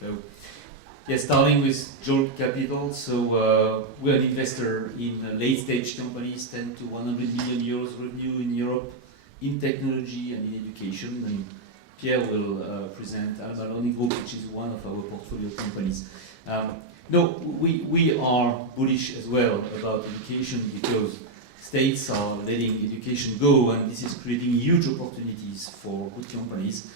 So, yeah, starting with Jolt Capital. So we're an investor in late-stage companies, 10 to 100 million euros revenue in Europe, in technology and in education. And Pierre will present Alma Learning Group, which is one of our portfolio companies. No, we are bullish as well about education because states are letting education go, and this is creating huge opportunities for good companies.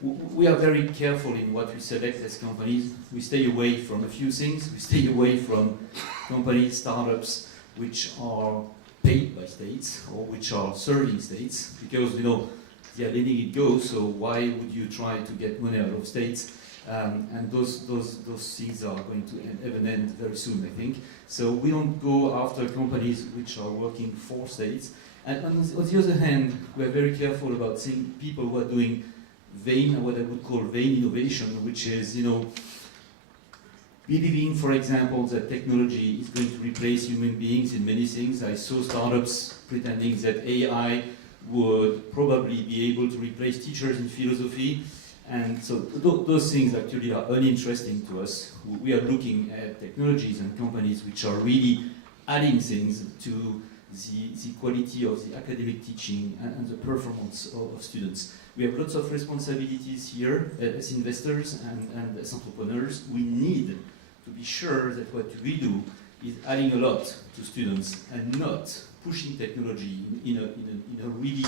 We are very careful in what we select as companies. We stay away from a few things. We stay away from companies, startups, which are paid by states or which are serving states, because they are letting it go. So why would you try to get money out of states? And those things are going to have an end very soon, I think. So we don't go after companies which are working for states. And on the other hand, we're very careful about seeing people who are doing what I would call vain innovation, which is, believing, for example, that technology is going to replace human beings in many things. I saw startups pretending that AI would probably be able to replace teachers in philosophy. And so those things actually are uninteresting to us. We are looking at technologies and companies which are really adding things to the quality of the academic teaching and the performance of students. We have lots of responsibilities here as investors and as entrepreneurs. We need to be sure that what we do is adding a lot to students and not pushing technology in a really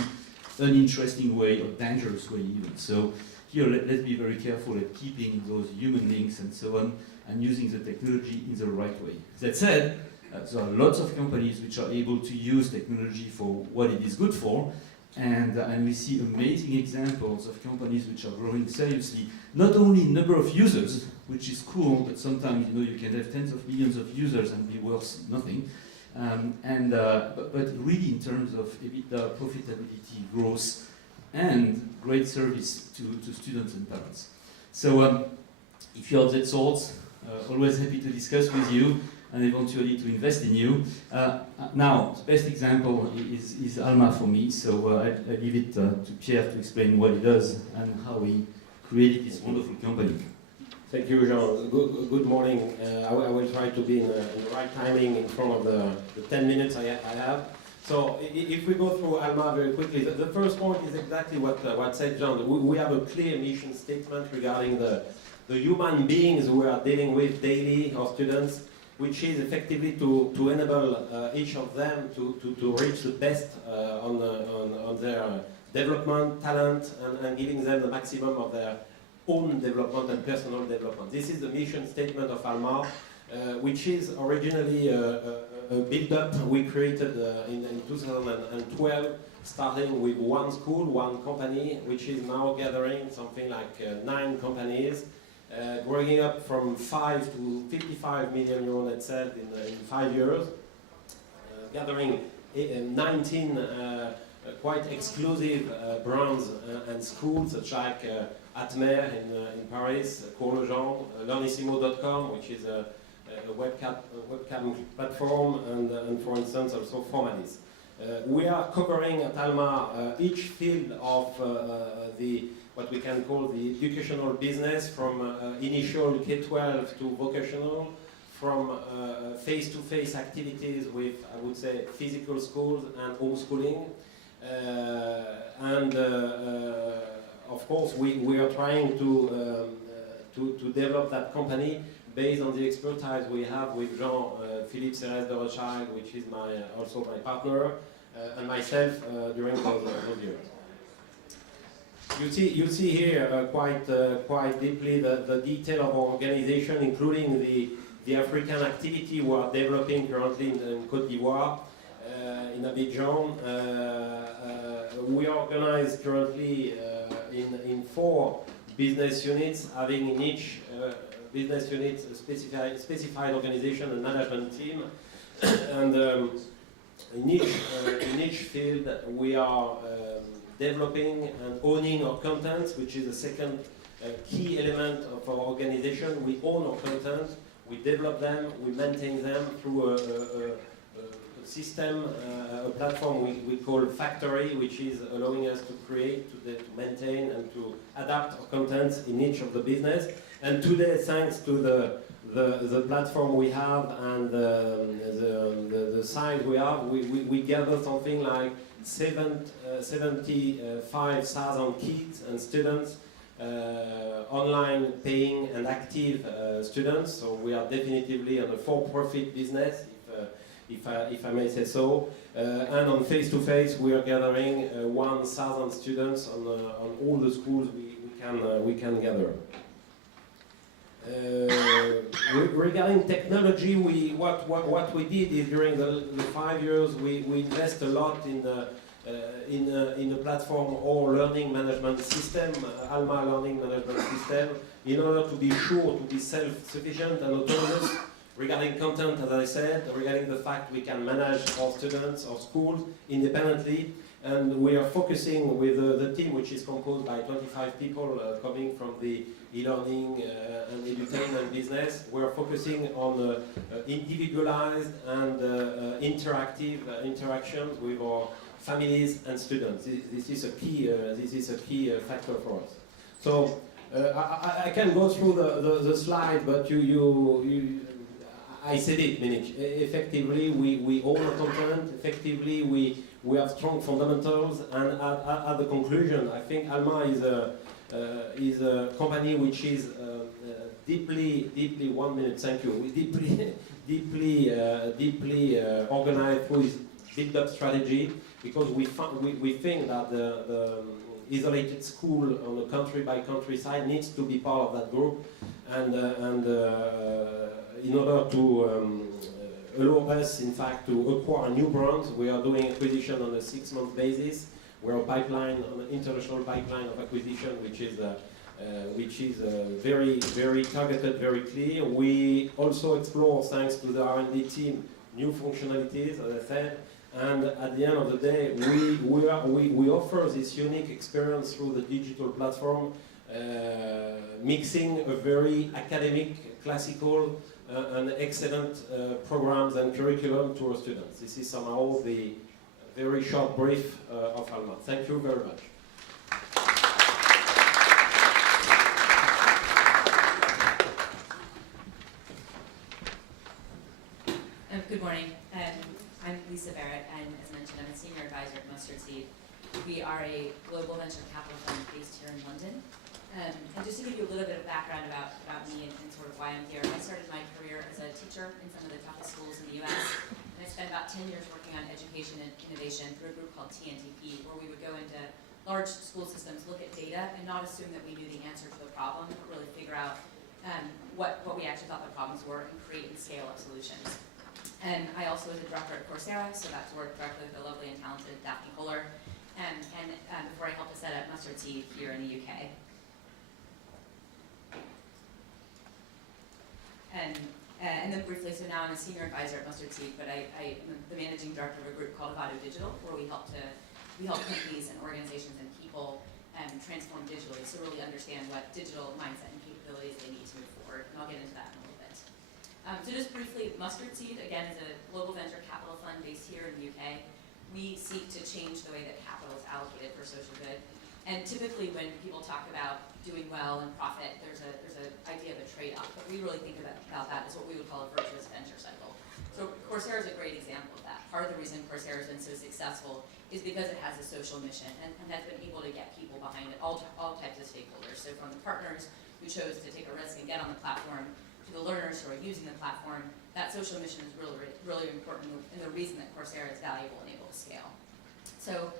uninteresting way or dangerous way even. So here, let's be very careful at keeping those human links and so on, and using the technology in the right way. That said, there are lots of companies which are able to use technology for what it is good for, and we see amazing examples of companies which are growing seriously, not only in number of users, which is cool, but sometimes you can have tens of millions of users and be worth nothing, but really in terms of EBITDA, profitability, growth, and great service to students and parents. So if you have that sort, always happy to discuss with you and eventually to invest in you. Now, the best example is Alma for me, so I leave it to Pierre to explain what he does and how he created this wonderful company. Thank you, Jean. Good morning. I will try to be in the right timing in front of the 10 minutes I have. So if we go through Alma very quickly, the first point is exactly what said Jean. We have a clear mission statement regarding the human beings we are dealing with daily, our students, which is effectively to enable each of them to reach the best on their development, talent, and giving them the maximum of their own development and personal development. This is the mission statement of Alma, which is originally a build-up we created in 2012, starting with one school, one company, which is now gathering something like 9 companies, growing up from 5 to 55 million euro net sales in 5 years, gathering 19 quite exclusive brands and schools, such like Atmer in Paris, Cours Legendre, Learnissimo.com, which is a webcam platform, and for instance also Formalis. We are covering at Alma each field of what we can call the educational business, from initial K-12 to vocational, from face-to-face activities with, I would say, physical schools and homeschooling, and of course we are trying to develop that company based on the expertise we have with Jean-Philippe Serres de Rothschild, which is also my partner, and myself during those years. You see here quite deeply the detail of our organization, including the African activity we are developing currently in Côte d'Ivoire, in Abidjan. We are organized currently in 4 business units, having in each business unit a specified organization and management team, and in each field we are developing and owning our content, which is the second key element of our organization. We own our content, we develop them, we maintain them through a system, a platform we call Factory, which is allowing us to create, to maintain, and to adapt our content in each of the business. And today, thanks to the platform we have and the size we have, we gather something like 75,000 kids and students, online paying and active students. So we are definitively on a for-profit business, if I may say so. And on face-to-face, we are gathering 1,000 students on all the schools we can gather. Regarding technology, what we did is during the 5 years we invest a lot in the platform or learning management system, Alma learning management system, in order to be sure to be self-sufficient and autonomous regarding content, as I said, regarding the fact we can manage our students, our schools independently. And we are focusing with the team, which is composed by 25 people coming from the e-learning and edutainment business. We are focusing on individualized and interactive interactions with our families and students. This is a key factor for us. So I can go through the slide, but I said it, Minich. Effectively, we own our content. Effectively, we have strong fundamentals, and at the conclusion, I think Alma is a company which is deeply 1 minute. Thank you. Deeply organized through its build-up strategy, because we think that the isolated school on a country-by-country side needs to be part of that group, and in order to allow us, in fact, to acquire new brands, we are doing acquisition on a 6-month basis. We're on an international pipeline of acquisition, which is very targeted, very clear. We also explore, thanks to the R&D team, new functionalities, as I said. And at the end of the day, we offer this unique experience through the digital platform, mixing a very academic, classical, and excellent programs and curriculum to our students. This is somehow the very short brief of Alma. Thank you very much. Good morning. I'm Lisa Barrett, and as mentioned, I'm a senior advisor at Mustard Seed. We are a global venture capital fund based here in London. And just to give you a little bit of background about me and sort of why I'm here, I started my career as a teacher in some of the toughest schools in the US. And I spent about 10 years working on education and innovation through a group called TNTP, where we would go into large school systems, look at data, and not assume that we knew the answer to the problem, but really figure out what we actually thought the problems were and create and scale up solutions. And I also was a director at Coursera, so got to work directly with the lovely and talented Daphne Kohler, and before I helped to set up Mustard Seed here in the UK. And then briefly, so now I'm a senior advisor at Mustard Seed, but I'm the managing director of a group called Avado Digital, where we help companies and organizations and people transform digitally, so really understand what digital mindset and capabilities they need to move forward. And I'll get into that in a little bit. So just briefly, Mustard Seed, again, is a global venture capital fund based here in the UK. We seek to change the way that capital is allocated for social good. And typically when people talk about doing well and profit, there's an idea of a trade-off. But we really think about that as what we would call a virtuous venture cycle. So Coursera is a great example of that. Part of the reason Coursera has been so successful is because it has a social mission and has been able to get people behind it, all types of stakeholders. So from the partners who chose to take a risk and get on the platform, to the learners who are using the platform, that social mission is really important and the reason that Coursera is valuable and able to scale. So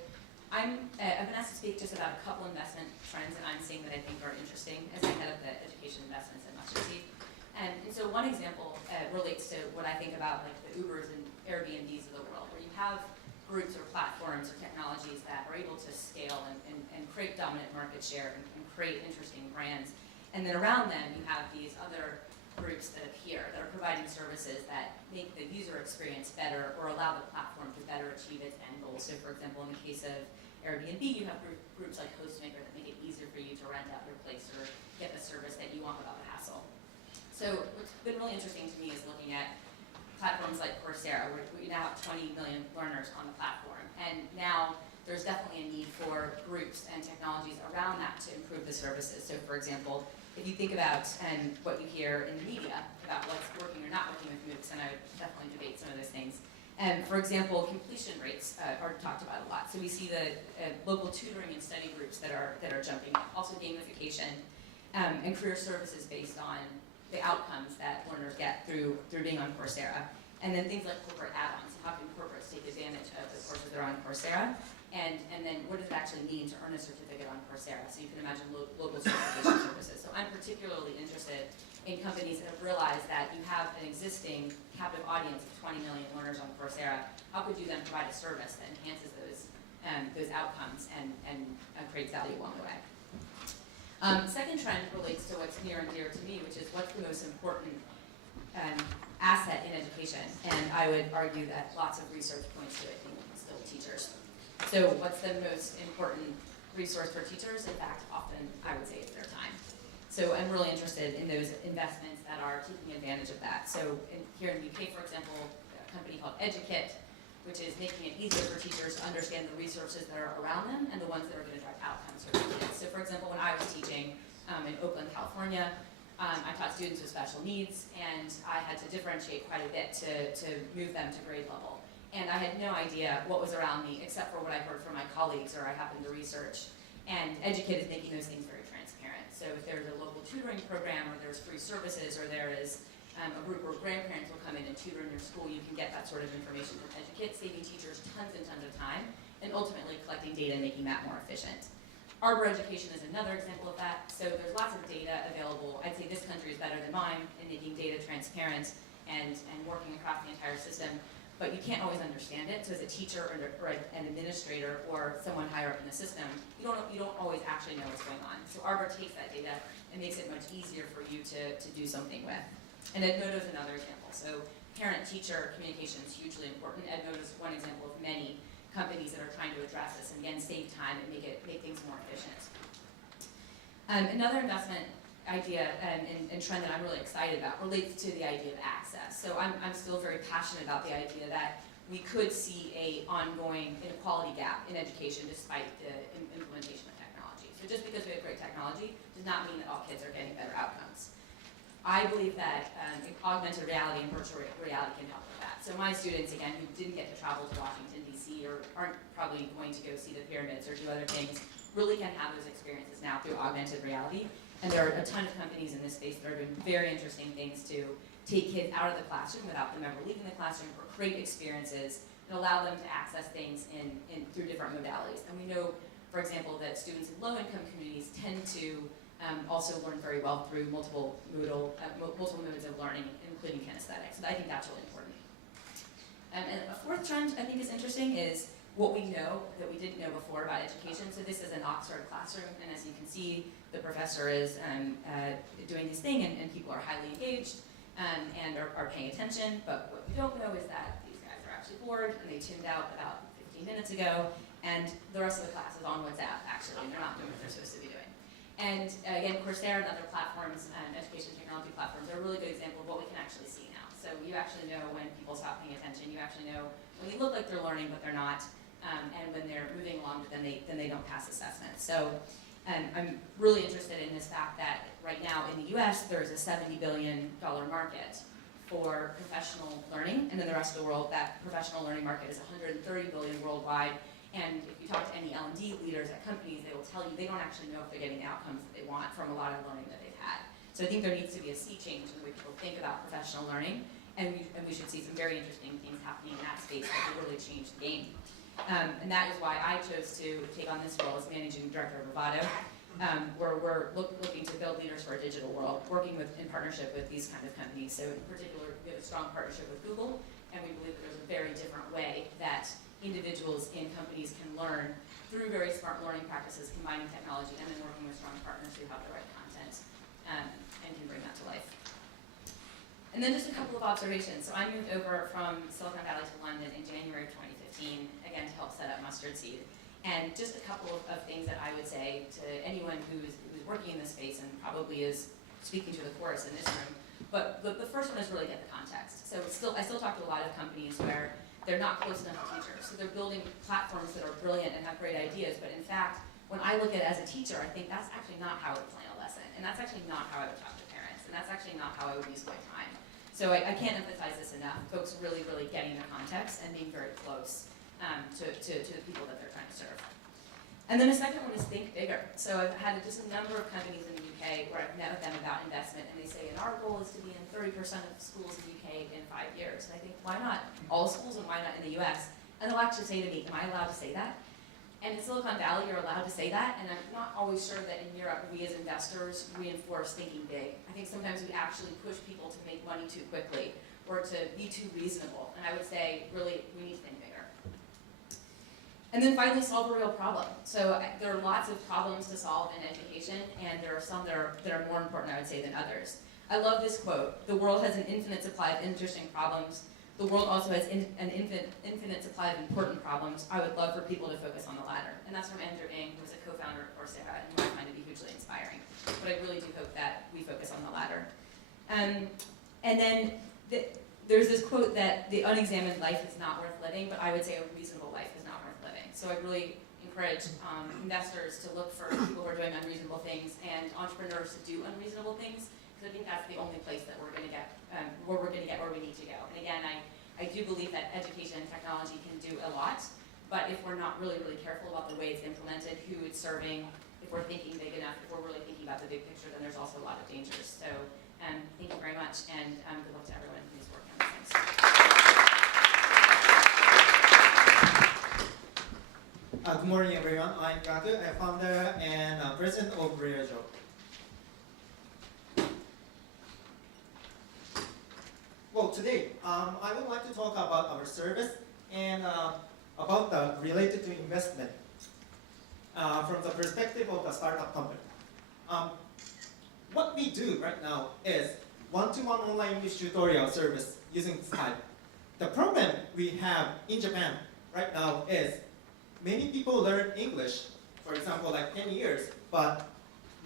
I've been asked to speak just about a couple investment trends that I'm seeing that I think are interesting as I head up the education investments at Mustard Seed. And so one example relates to what I think about like the Ubers and Airbnbs of the world, where you have groups or platforms or technologies that are able to scale and create dominant market share and create interesting brands. And then around them you have these other groups that appear that are providing services that make the user experience better or allow the platform to better achieve its end goals. So for example, in the case of Airbnb, you have groups like HostMaker that make it easier for you to rent out your place or get the service that you want without a hassle. So what's been really interesting to me is looking at platforms like Coursera, where we now have 20 million learners on the platform. And now there's definitely a need for groups and technologies around that to improve the services. So for example, if you think about what you hear in the media about what's working or not working with MOOCs, and I would definitely debate some of those things. For example, completion rates are talked about a lot. So we see the local tutoring and study groups that are jumping up. Also gamification and career services based on the outcomes that learners get through being on Coursera. And then things like corporate add-ons. How can corporates take advantage of the courses that are on Coursera? And then what does it actually mean to earn a certificate on Coursera? So you can imagine local certification services. So I'm particularly interested in companies that have realized that you have an existing captive audience of 20 million learners on Coursera. How could you then provide a service that enhances those outcomes and creates value along the way? Second trend relates to what's near and dear to me, which is what's the most important asset in education. And I would argue that lots of research points to it being still teachers. So what's the most important resource for teachers? In fact, often I would say it's their time. So I'm really interested in those investments that are taking advantage of that. So here in the UK, for example, a company called EdTech, which is making it easier for teachers to understand the resources that are around them and the ones that are going to drive outcomes for their kids. So for example, when I was teaching in Oakland, California, I taught students with special needs, and I had to differentiate quite a bit to move them to grade level. And I had no idea what was around me except for what I heard from my colleagues or I happened to research. And EdTech is making those things very transparent. So if there's a local tutoring program or there's free services or there is a group where grandparents will come in and tutor in your school, you can get that sort of information from EdTech, saving teachers tons and tons of time and ultimately collecting data and making that more efficient. Arbor education is another example of that. So there's lots of data available. I'd say this country is better than mine in making data transparent and working across the entire system. But you can't always understand it. So as a teacher or an administrator or someone higher up in the system, you don't always actually know what's going on. So Arbor takes that data and makes it much easier for you to do something with. And Edmodo is another example. So parent-teacher communication is hugely important. Edmodo is one example of many companies that are trying to address this and again save time and make things more efficient. Another investment idea and trend that I'm really excited about relates to the idea of access. So I'm still very passionate about the idea that we could see an ongoing inequality gap in education despite the implementation of technology. So just because we have great technology does not mean that all kids are getting better outcomes. I believe that augmented reality and virtual reality can help with that. So my students, again, who didn't get to travel to Washington, D.C. or aren't probably going to go see the pyramids or do other things, really can have those experiences now through augmented reality. And there are a ton of companies in this space that are doing very interesting things to take kids out of the classroom without them ever leaving the classroom or create experiences that allow them to access things through different modalities. And we know, for example, that students in low-income communities tend to also learn very well through multiple modes of learning, including kinesthetics. So I think that's really important. And a fourth trend I think is interesting is what we know that we didn't know before about education. So this is an Oxford classroom, and as you can see, the professor is doing his thing, and people are highly engaged and are paying attention. But what we don't know is that these guys are actually bored, and they tuned out about 15 minutes ago, and the rest of the class is on WhatsApp, actually, and they're not doing what they're supposed to be doing. And again, Coursera and other platforms, education technology platforms, are a really good example of what we can actually see now. So you actually know when people stop paying attention. You actually know when they look like they're learning, but they're not. And when they're moving along, but then they don't pass assessment. So I'm really interested in this fact that right now in the US, there's a $70 billion market for professional learning. And in the rest of the world, that professional learning market is $130 billion worldwide. And if you talk to any L&D leaders at companies, they will tell you they don't actually know if they're getting the outcomes that they want from a lot of learning that they've had. So I think there needs to be a sea change in the way people think about professional learning. And we should see some very interesting things happening in that space that will really change the game. And that is why I chose to take on this role as managing director of Avado, where we're looking to build leaders for a digital world, working in partnership with these kind of companies. So in particular, we have a strong partnership with Google, and we believe that there's a very different way that individuals in companies can learn through very smart learning practices, combining technology, and then working with strong partners who have the right content and can bring that to life. And then just a couple of observations. So I moved over from Silicon Valley to London in January of 2015, again, to help set up Mustard Seed. And just a couple of things that I would say to anyone who's working in this space and probably is speaking to the chorus in this room. But the first one is really get the context. So I still talk to a lot of companies where they're not close enough to teachers. So they're building platforms that are brilliant and have great ideas. But in fact, when I look at it as a teacher, I think that's actually not how I would plan a lesson. lesson. And that's actually not how I would talk to parents, and that's actually not how I would use my time. So I can't emphasize this enough. Folks really, really getting the context and being very close to the people that they're trying to serve. And then the second one is think bigger. So I've had just a number of companies in the UK where I've met with them about investment, and they say, and our goal is to be in 30% of schools in the UK in 5 years. And I think, why not all schools and why not in the US? And they'll actually say to me, am I allowed to say that? And in Silicon Valley, you're allowed to say that, and I'm not always sure that in Europe, we as investors reinforce thinking big. I think sometimes we actually push people to make money too quickly, or to be too reasonable. And I would say, really, we need to think bigger. And then finally, solve a real problem. So there are lots of problems to solve in education, and there are some that are more important, I would say, than others. I love this quote: the world has an infinite supply of interesting problems. The world also has an infinite supply of important problems. I would love for people to focus on the latter. And that's from Andrew Ng, who's a co-founder of Coursera, and who I find to be hugely inspiring. But I really do hope that we focus on the latter. And then there's this quote that the unexamined life is not worth living, but I would say a reasonable life is not worth living. So I really encourage investors to look for people who are doing unreasonable things and entrepreneurs to do unreasonable things, because I think that's the only place that we're going to get where we need to go. And again, I do believe that education and technology can do a lot, but if we're not really, really careful about the way it's implemented, who it's serving, if we're thinking big enough, if we're really thinking about the big picture, then there's also a lot of dangers. So thank you very much, and good luck to everyone who's working on these things. Good morning, everyone. I'm Gaku, a founder and president of RareJob. Well, today, I would like to talk about our service and about the related to investment from the perspective of the startup company. What we do right now is one-to-one online English tutorial service using Skype. The problem we have in Japan right now is many people learn English, for example, like 10 years, but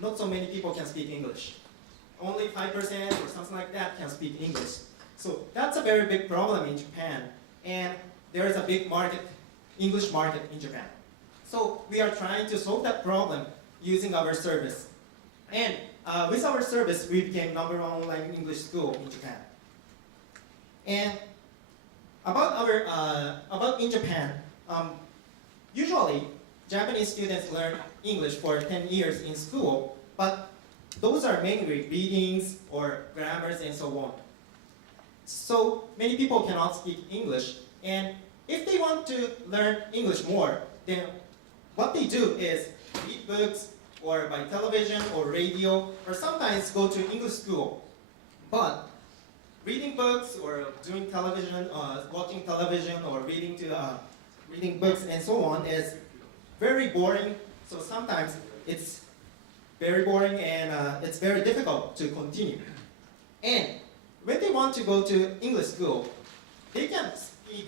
not so many people can speak English. Only 5% or something like that can speak English. So that's a very big problem in Japan, and there is a big market, English market in Japan. So we are trying to solve that problem using our service. And with our service, we became #1 online English school in Japan. And about in Japan, usually Japanese students learn English for 10 years in school, but those are mainly readings or grammars and so on. So many people cannot speak English, and if they want to learn English more, then what they do is read books or by television or radio, or sometimes go to English school. But reading books or doing television, watching television or reading books and so on is very boring. So sometimes it's very boring and it's very difficult to continue. And when they want to go to English school, they can speak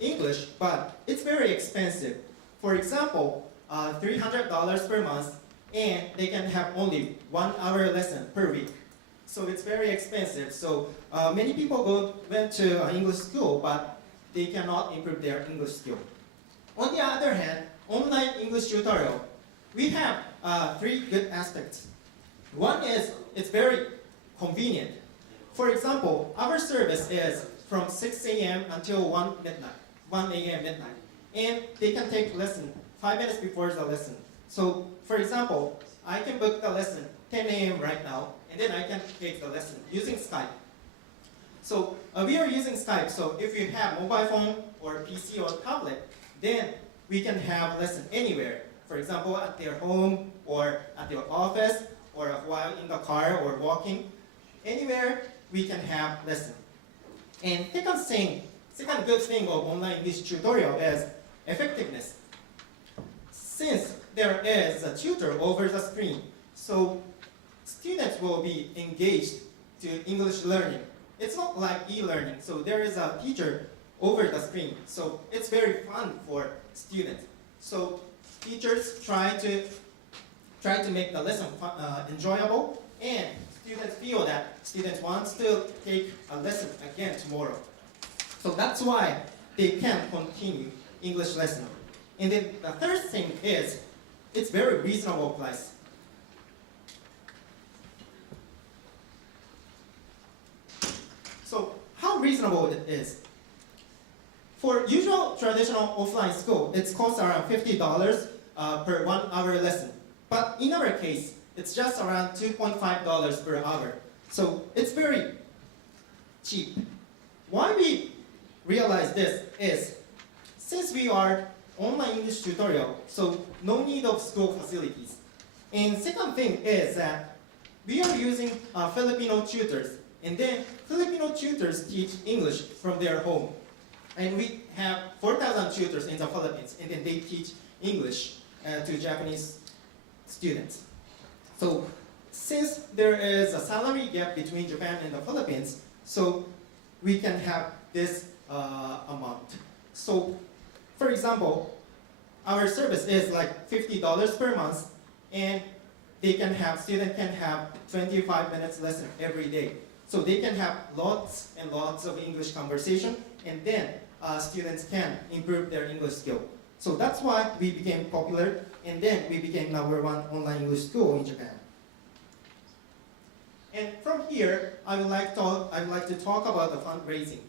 English, but it's very expensive. For example, $300 per month, and they can have only 1 hour lesson per week. So it's very expensive. So many people went to English school, but they cannot improve their English skill. On the other hand, online English tutorial, we have 3 good aspects. One is it's very convenient. For example, our service is from 6 a.m. until 1 a.m. midnight. And they can take lesson 5 minutes before the lesson. So, for example, I can book the lesson 10 a.m. right now, and then I can take the lesson using Skype. So, we are using Skype, so if you have mobile phone or PC or tablet, then we can have lesson anywhere. For example, at their home, or at your office, or while in the car or walking. Anywhere, we can have lesson. And second good thing of online English tutorial is effectiveness. Since there is a tutor over the screen, so students will be engaged to English learning. It's not like e-learning, so there is a teacher over the screen. So it's very fun for students. So teachers try to make the lesson enjoyable, and students feel that students want to take a lesson again tomorrow. So that's why they can continue English lesson. And then the third thing is, it's very reasonable price. how reasonable it is. For usual traditional offline school, it costs around $50 per 1 hour lesson. But in our case, it's just around $2.5 per hour. So it's very cheap. Why we realize this is, since we are online English tutorial, so no need of school facilities. And second thing is that we are using Filipino tutors. And then Filipino tutors teach English from their home. And we have 4,000 tutors in the Philippines, and then they teach English to Japanese students. So since there is a salary gap between Japan and the Philippines, so we can have this amount. So for example, our service is like $50 per month, and student can have 25 minutes lesson every day. So they can have lots and lots of English conversation, and then students can improve their English skill. So that's why we became popular, and then we became #1 online English school in Japan. And from here, I would like to talk about the fundraising.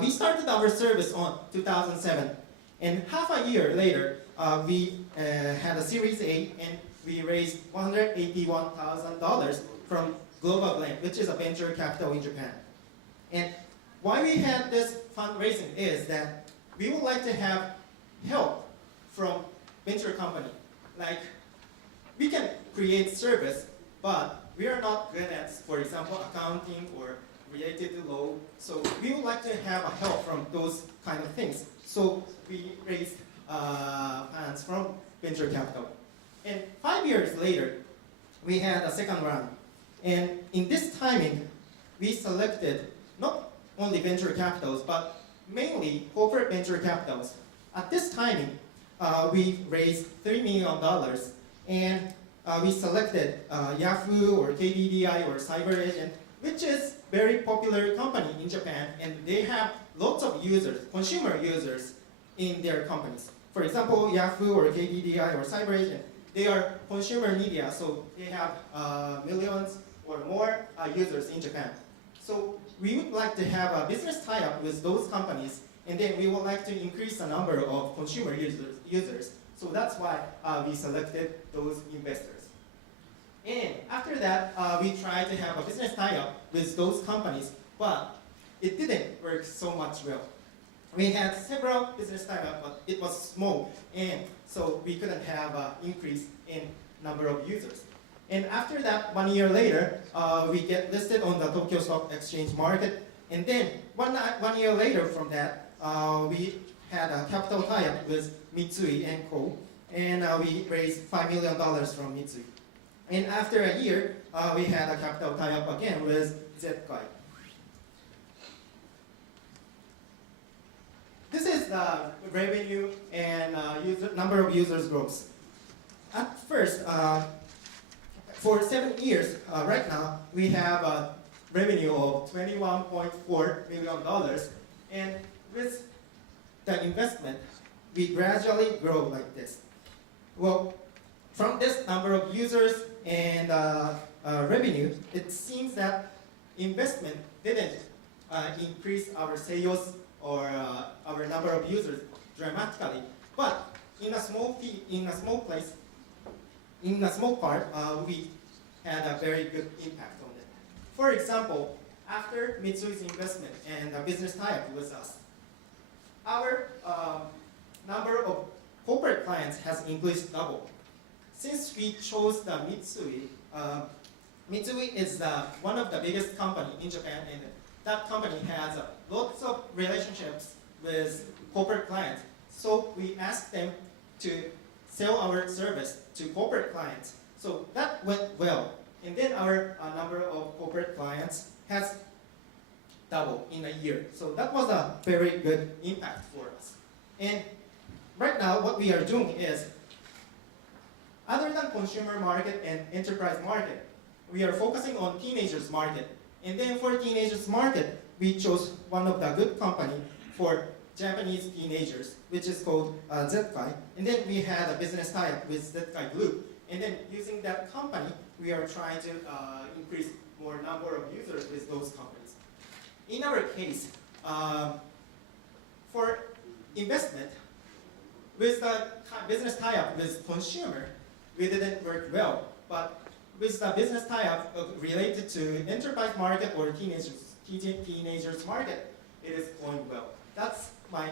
We started our service on 2007, and half a year later, we had a Series A, and we raised $181,000 from Global Blend, which is a venture capital in Japan. And why we had this fundraising is that we would like to have help from venture company. Like, we can create service, but we are not good at, for example, accounting or related to law. So we would like to have a help from those kind of things. So we raised funds from venture capital. And 5 years later, we had a second round. And in this timing, we selected not only venture capitals, but mainly corporate venture capitals. At this timing, we raised $3 million, and we selected Yahoo or KDDI or CyberAgent, which is very popular company in Japan, and they have lots of users, consumer users in their companies. For example, Yahoo or KDDI or CyberAgent, they are consumer media, so they have millions or more users in Japan. So we would like to have a business tie-up with those companies, and then we would like to increase the number of consumer users. So that's why we selected those investors. And after that, we tried to have a business tie-up with those companies, but it didn't work so much well. We had several business tie-ups, but it was small, and so we couldn't have an increase in number of users. And after that, 1 year later, we get listed on the Tokyo Stock Exchange market. And then one year later from that, we had a capital tie-up with Mitsui & Co. And we raised $5 million from Mitsui. And after a year, we had a capital tie-up again with ZKai. This is the revenue and number of users growth. At first, for 7 years, right now, we have a revenue of $21.4 million. And with the investment, we gradually grow like this. Well, from this number of users and revenue, it seems that investment didn't increase our sales or our number of users dramatically. But in a small part, we had a very good impact on it. For example, after Mitsui's investment and the business tie-up with us, our number of corporate clients has increased double. Since we chose the Mitsui, Mitsui is one of the biggest company in Japan, and that company has lots of relationships with corporate clients. So we asked them to sell our service to corporate clients. So that went well. And then our number of corporate clients has doubled in a year. So that was a very good impact for us. And right now, what we are doing is, other than consumer market and enterprise market, we are focusing on teenagers market. And then for teenagers market, we chose one of the good company for Japanese teenagers, which is called ZKai. And then we had a business tie-up with ZKai Group. And then using that company, we are trying to increase more number of users with those companies. in our case, for investment, with the business tie-up with consumer, we didn't work well. But with the business tie-up related to enterprise market or teenagers market, it is going well. That's my